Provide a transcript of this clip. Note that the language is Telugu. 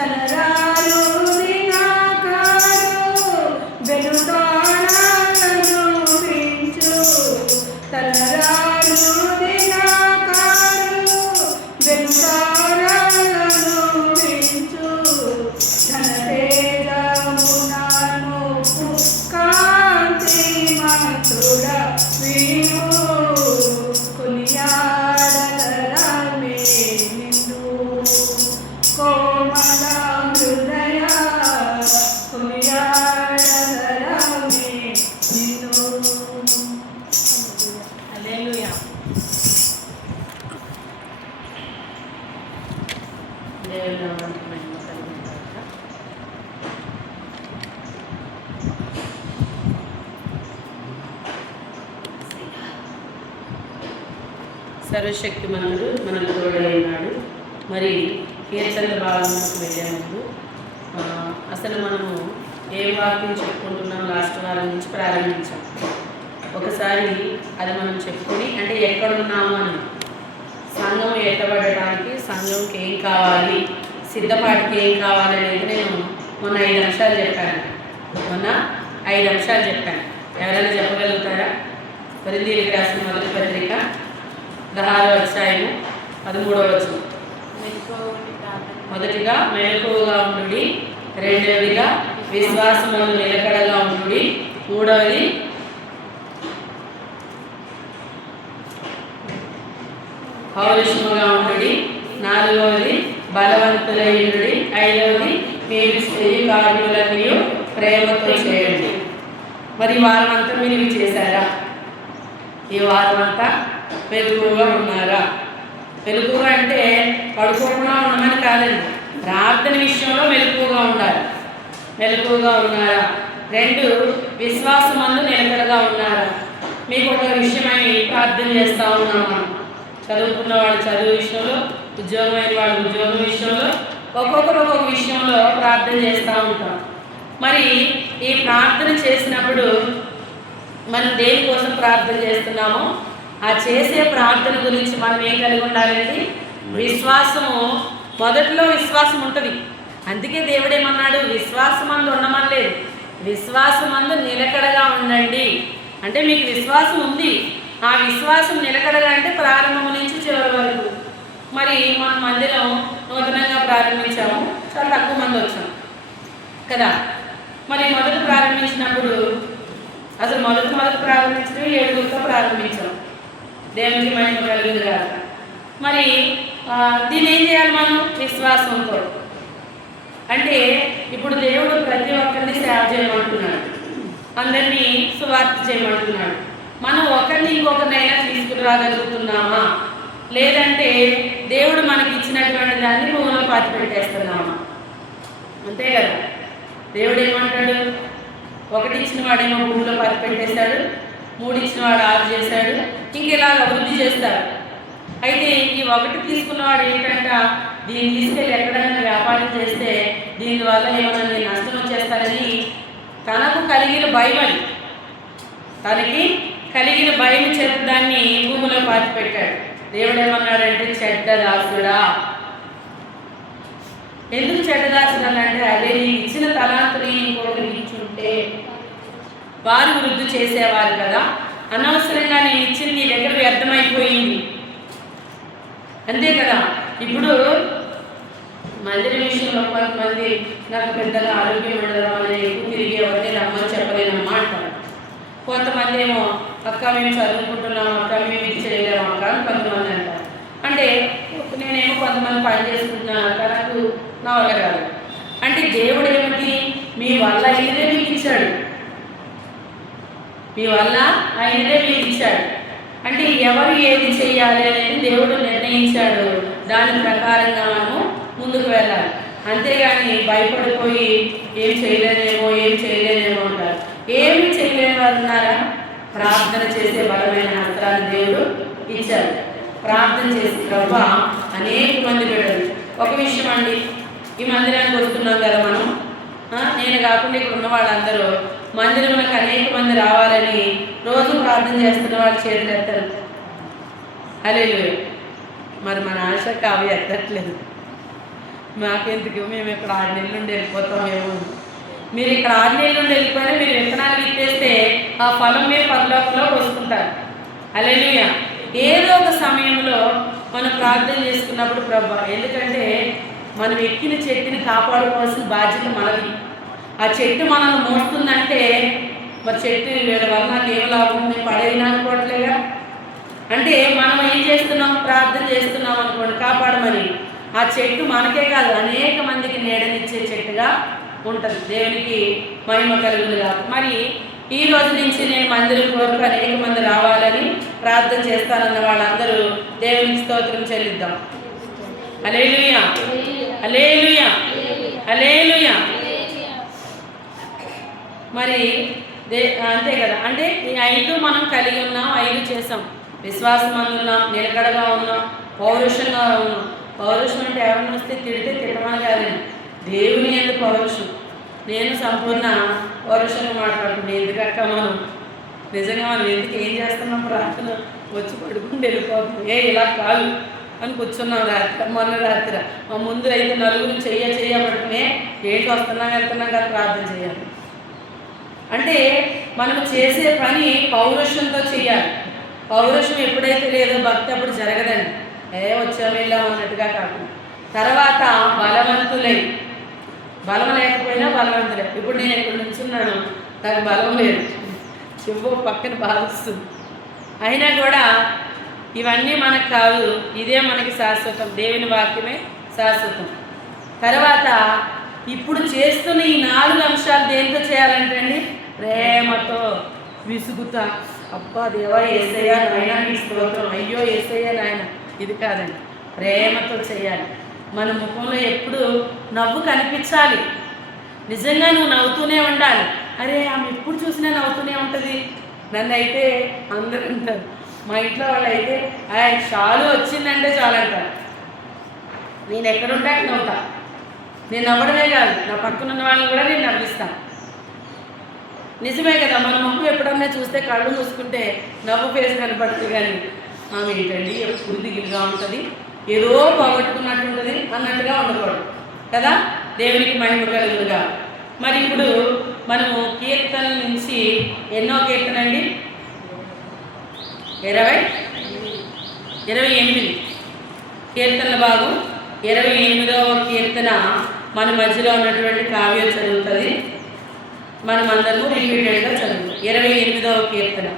saludar సర్వశక్తిమంతుడు మనకు తోడైనాడు మరి కీర్తన భాగంలోకి వెళ్ళే ముందు అసలు మనము ఏ వాక్యం చెప్పుకుంటున్నాం లాస్ట్ వారం నుంచి ప్రారంభించాం. ఒకసారి అది మనం చెప్పుకొని అంటే ఎక్కడున్నాము అని. సంఘం ఎట్టబడటానికి సంఘంకి ఏం కావాలి? సిద్ధపాటికి ఏం కావాలి అనేది నేను మొన్న ఐదు అంశాలు చెప్పాను. మొన్న ఐదు అంశాలు చెప్పాను. ఎవరైనా చెప్పగలుగుతారా? పరిధి రాసిన మొదటి పత్రిక దహారో అధ్యాయము పదమూడవ వచనం. మొదటిగా మెలకువగా ఉండు రెండవదిగా విశ్వాసములు నిలకడగా ఉండు మూడవది పౌరుషముగా ఉండు నాలుగవది బలవంతులైనడి ఐదవది మీరు స్త్రీ కార్మికులన్నీ ప్రేమతో చేయండి. మరి వారం అంతా మీరు చేశారా? ఈ వారం అంతా వెలుగుగా ఉన్నారా? వెలుగుగా అంటే పడుకోకుండా ఉన్నామని కాదండి ప్రార్థన విషయంలో మెలకుగా ఉండాలి. మెలకుగా ఉన్నారా? రెండు విశ్వాసమందు నిలకడగా ఉన్నారా? మీకు ఒక విషయమై ప్రార్థన చేస్తూ ఉన్నామా చదువుకున్న వాళ్ళు చదువు విషయంలో ఉద్యోగమైన వాళ్ళు ఉద్యోగం విషయంలో ఒక్కొక్కరు ఒక్కొక్క విషయంలో ప్రార్థన చేస్తూ ఉంటాం. మరి ఈ ప్రార్థన చేసినప్పుడు మనం దేనికోసం ప్రార్థన చేస్తున్నామో ఆ చేసే ప్రార్థన గురించి మనం ఏం కలిగి ఉండాలండి? విశ్వాసము. మొదట్లో విశ్వాసం ఉంటుంది. అందుకే దేవుడేమన్నాడు విశ్వాసమందు ఉండమనలేదు. విశ్వాసమందు నిలకడగా ఉండండి. అంటే మీకు విశ్వాసం ఉంది. ఆ విశ్వాసం నిలకడగా అంటే ప్రారంభం నుంచి చివరి వరకు. మరి మన మందిరం నూతనంగా ప్రారంభించాము. చాలా తక్కువ మంది వచ్చాం. కదా? మరి మొదట ప్రారంభించినప్పుడు అసలు మొదట మొదట ప్రారంభించడం ఏడుగురితో ప్రారంభించాం. దేవునికి మహిమ కలిగింది కాదు మరి దీన్ని ఏం చేయాలి మనం? విశ్వాసంతో. అంటే ఇప్పుడు దేవుడు ప్రతి ఒక్కరిని సేవ చేయమంటున్నాడు. అందరినీ సువార్త చేయమంటున్నాడు. మనం ఒకరిని ఇంకొకరినైనా తీసుకుని రాగలుగుతున్నామా లేదంటే దేవుడు మనకి ఇచ్చినటువంటి దాన్ని మూలం పాతి పెట్టేస్తున్నామా? అంతే కదా. దేవుడు ఏమంటాడు? ఒకటి ఇచ్చిన వాడేమో భూమిలో పాతి పెట్టేశాడు. మూడు ఇచ్చిన వాడు ఆరు చేశాడు. ఇంక ఇలా అభివృద్ధి చేస్తాడు అయితే ఈ ఒకటి తీసుకున్నవాడు ఏంటంటే దీన్ని తీసుకెళ్ళి ఎక్కడైనా వ్యాపారం చేస్తే దీనివల్ల ఏమైనా నష్టం వచ్చేస్తారని తనకు కలిగిన భయం తనకి కలిగిన భయం చేత దాన్ని భూమిలో పాతిపెట్టాడు. దేవుడు ఏమన్నాడంటే చెడ్డ దాసుడా ఎందుకు చెడ్డదాసుడు అని అంటే అదే నీకు ఇచ్చిన తలాంతుని ఇంకొకరికి ఇచ్చుంటే వారు వృద్ధి చేసేవారు కదా. అనవసరంగా నేను ఇచ్చింది నీ దగ్గర వ్యర్థమైపోయింది. అంతే కదా. ఇప్పుడు మందిర విషయంలో కొంతమంది నాకు పెద్దగా ఆరోగ్యం ఉండదు అని ఎక్కువ తిరిగి ఎవరిని రమ్మని చెప్పలేనమ్మా అంటారు. కొంతమంది ఏమో అక్క మేము చదువుకుంటున్నాం అక్క మేము ఇది చేయలేము అక్క అని కొంతమంది అంటారు. అంటే నేనేమో కొంతమంది పని చేసుకుంటున్నాను అక్క నాకు నా వల్ల కాదు. అంటే దేవుడు ఏమిటి? మీ వల్ల అయినదే మీకు ఇచ్చాడు. మీ వల్ల అయినదే మీకు ఇచ్చాడు అంటే ఎవరు ఏది చేయాలి అనేది దేవుడు నిర్ణయించాడు. దాని ప్రకారంగా మనము ముందుకు వెళ్ళాలి. అంతేగాని భయపడిపోయి ఏం చేయలేనేమో ఏం చేయలేనేమో అంటారు. ఏమి చేయలేని వారు ఉన్నారా? ప్రార్థన చేసే బలమైన హస్తాన్ని దేవుడు ఇచ్చారు ప్రార్థన చేసే ప్రభా అనేక మంది బిడ్డలు ఒక విషయం అండి. ఈ మందిరానికి వస్తున్నాం కదా మనం. నేను కాకుండా ఇక్కడ ఉన్న వాళ్ళందరూ మందిరంలోకి అనేక మంది రావాలని రోజు ప్రార్థన చేస్తున్న వాళ్ళు చేతులు ఎత్తారు. అలే మరి మన ఆశ కావి ఎత్తట్లేదు. మాకెందుకు? మేము ఇక్కడ ఆరు నెలల నుండి వెళ్ళిపోతామేమో మీరు ఇక్కడ ఆరు నెలల నుండి వెళ్ళిపోయినా మీరు విత్తనాలు ఇచ్చేస్తే ఆ ఫలం మీరు పరలోకంలో వస్తుంటారు అలెలుయ ఏదో ఒక సమయంలో మనం ప్రార్థన చేసుకున్నప్పుడు ప్రభా ఎందుకంటే మనం ఎక్కిన చెట్టుని కాపాడుకోవాల్సిన బాధ్యత మనది. ఆ చెట్టు మనల్ని మోస్తుందంటే మరి చెట్టు వీళ్ళ వల్ల నాకు ఏం లాభం నేను పడేది అనుకోవట్లేదా అంటే మనం ఏం చేస్తున్నాం? ప్రార్థన చేస్తున్నాం అనుకోండి కాపాడమని. ఆ చెట్టు మనకే కాదు అనేక మందికి నీడనిచ్చే చెట్టుగా ఉంటుంది. దేవునికి మహిమ కలుగులుగా మరి ఈ రోజు నుంచి నేను మందిరం కొరకు అనేక మంది రావాలని ప్రార్థన చేస్తానన్న వాళ్ళందరూ దేవునికి స్తోత్రం చెల్లిద్దాం. అలేలుయా అలేలుయా అలేలుయా మరి దే అంతే కదా. అంటే ఈ ఐదు మనం కలిగి ఉన్నాం ఐదు చేసాం. విశ్వాసం అందున్నాం నిలకడగా ఉన్నాం పౌరుషంగా ఉన్నాం. పౌరుషం అంటే ఎవరిని వస్తే తిడితే తిట్టమని కాదండి దేవుని ఎందుకు పౌరుషం. నేను సంపూర్ణ పౌరుషంగా మాట్లాడుతున్నాను ఎందుకక్క మనం నిజంగా మనం ఎందుకు ఏం చేస్తున్నాం? ప్రార్థన. వచ్చి పడుకుని వెళ్ళిపోతుంది ఏ ఇలా కాదు. అని కూర్చున్నాం రాత్రి మొన్న రాత్రి. మా ముందు అయితే నలుగురు చెయ్య చెయ్య ఏంటి వస్తున్నాం వెళ్తున్నాం కదా ప్రార్థన చేయాలి. అంటే మనం చేసే పని పౌరుషంతో చేయాలి పౌరుషం ఎప్పుడైతే లేదో భక్తి అప్పుడు జరగదండి. ఏ వచ్చాము వెళ్ళాము అన్నట్టుగా కాకుండా. తర్వాత బలవంతులై బలం లేకపోయినా బలవంతులే. ఇప్పుడు నేను ఇక్కడ నుంచున్నాను నాకు బలం లేదు. చెవు పక్కన బాధిస్తుంది. అయినా కూడా ఇవన్నీ మనకు కాదు. ఇదే మనకి శాశ్వతం. దేవుని వాక్యమే శాశ్వతం. తర్వాత ఇప్పుడు చేస్తున్న ఈ నాలుగు అంశాలు దేంతో చేయాలంటండి? ప్రేమతో. విసుగుతా. అబ్బా దేవా ఏసయ్యా నాయన నీ స్తోత్రం. అయ్యో ఏసయ్యా నాయన. ఇది కాదండి. ప్రేమతో చేయాలి. మన ముఖంలో ఎప్పుడు నవ్వు కనిపించాలి. నిజంగా నువ్వు నవ్వుతూనే ఉండాలి. అరే ఆమె ఎప్పుడు చూసినా నవ్వుతూనే ఉంటుంది. నన్ను అయితే అందరూ అంటారు. మా ఇంట్లో వాళ్ళు అయితే ఆ షాలు వచ్చిందంటే చాలంటారు. నేను ఎక్కడుంటే అక్కడ ఉంటా. నేను నవ్వడమే కాదు నా పక్కన ఉన్న వాళ్ళని కూడా నేను నవ్విస్తాను నిజమే కదా మన మొహం ఎప్పుడన్నా చూస్తే కళ్ళు మూసుకుంటే నవ్వు ఫేస్ కనపడుతుంది కానీ ఆమె ఏంటండి? ఎప్పుడు దిగులుగా ఉంటుంది. ఏదో పోగొట్టుకున్నట్టు ఉంటుంది అన్నట్టుగా ఉండకూడదు. కదా? దేవునికి మహిమ కలుగుగా మరి ఇప్పుడు మనము కీర్తన నుంచి ఎన్నో కీర్తన అండి? ఇరవై? ఇరవై ఎనిమిది. కీర్తనల భాగం. ఇరవై ఎనిమిదవ కీర్తన మన మధ్యలో ఉన్నటువంటి కావ్యం చదువుతుంది. మనం అందరము రిపీటెడ్గా చదువు ఇరవై ఎనిమిదవ కీర్తన.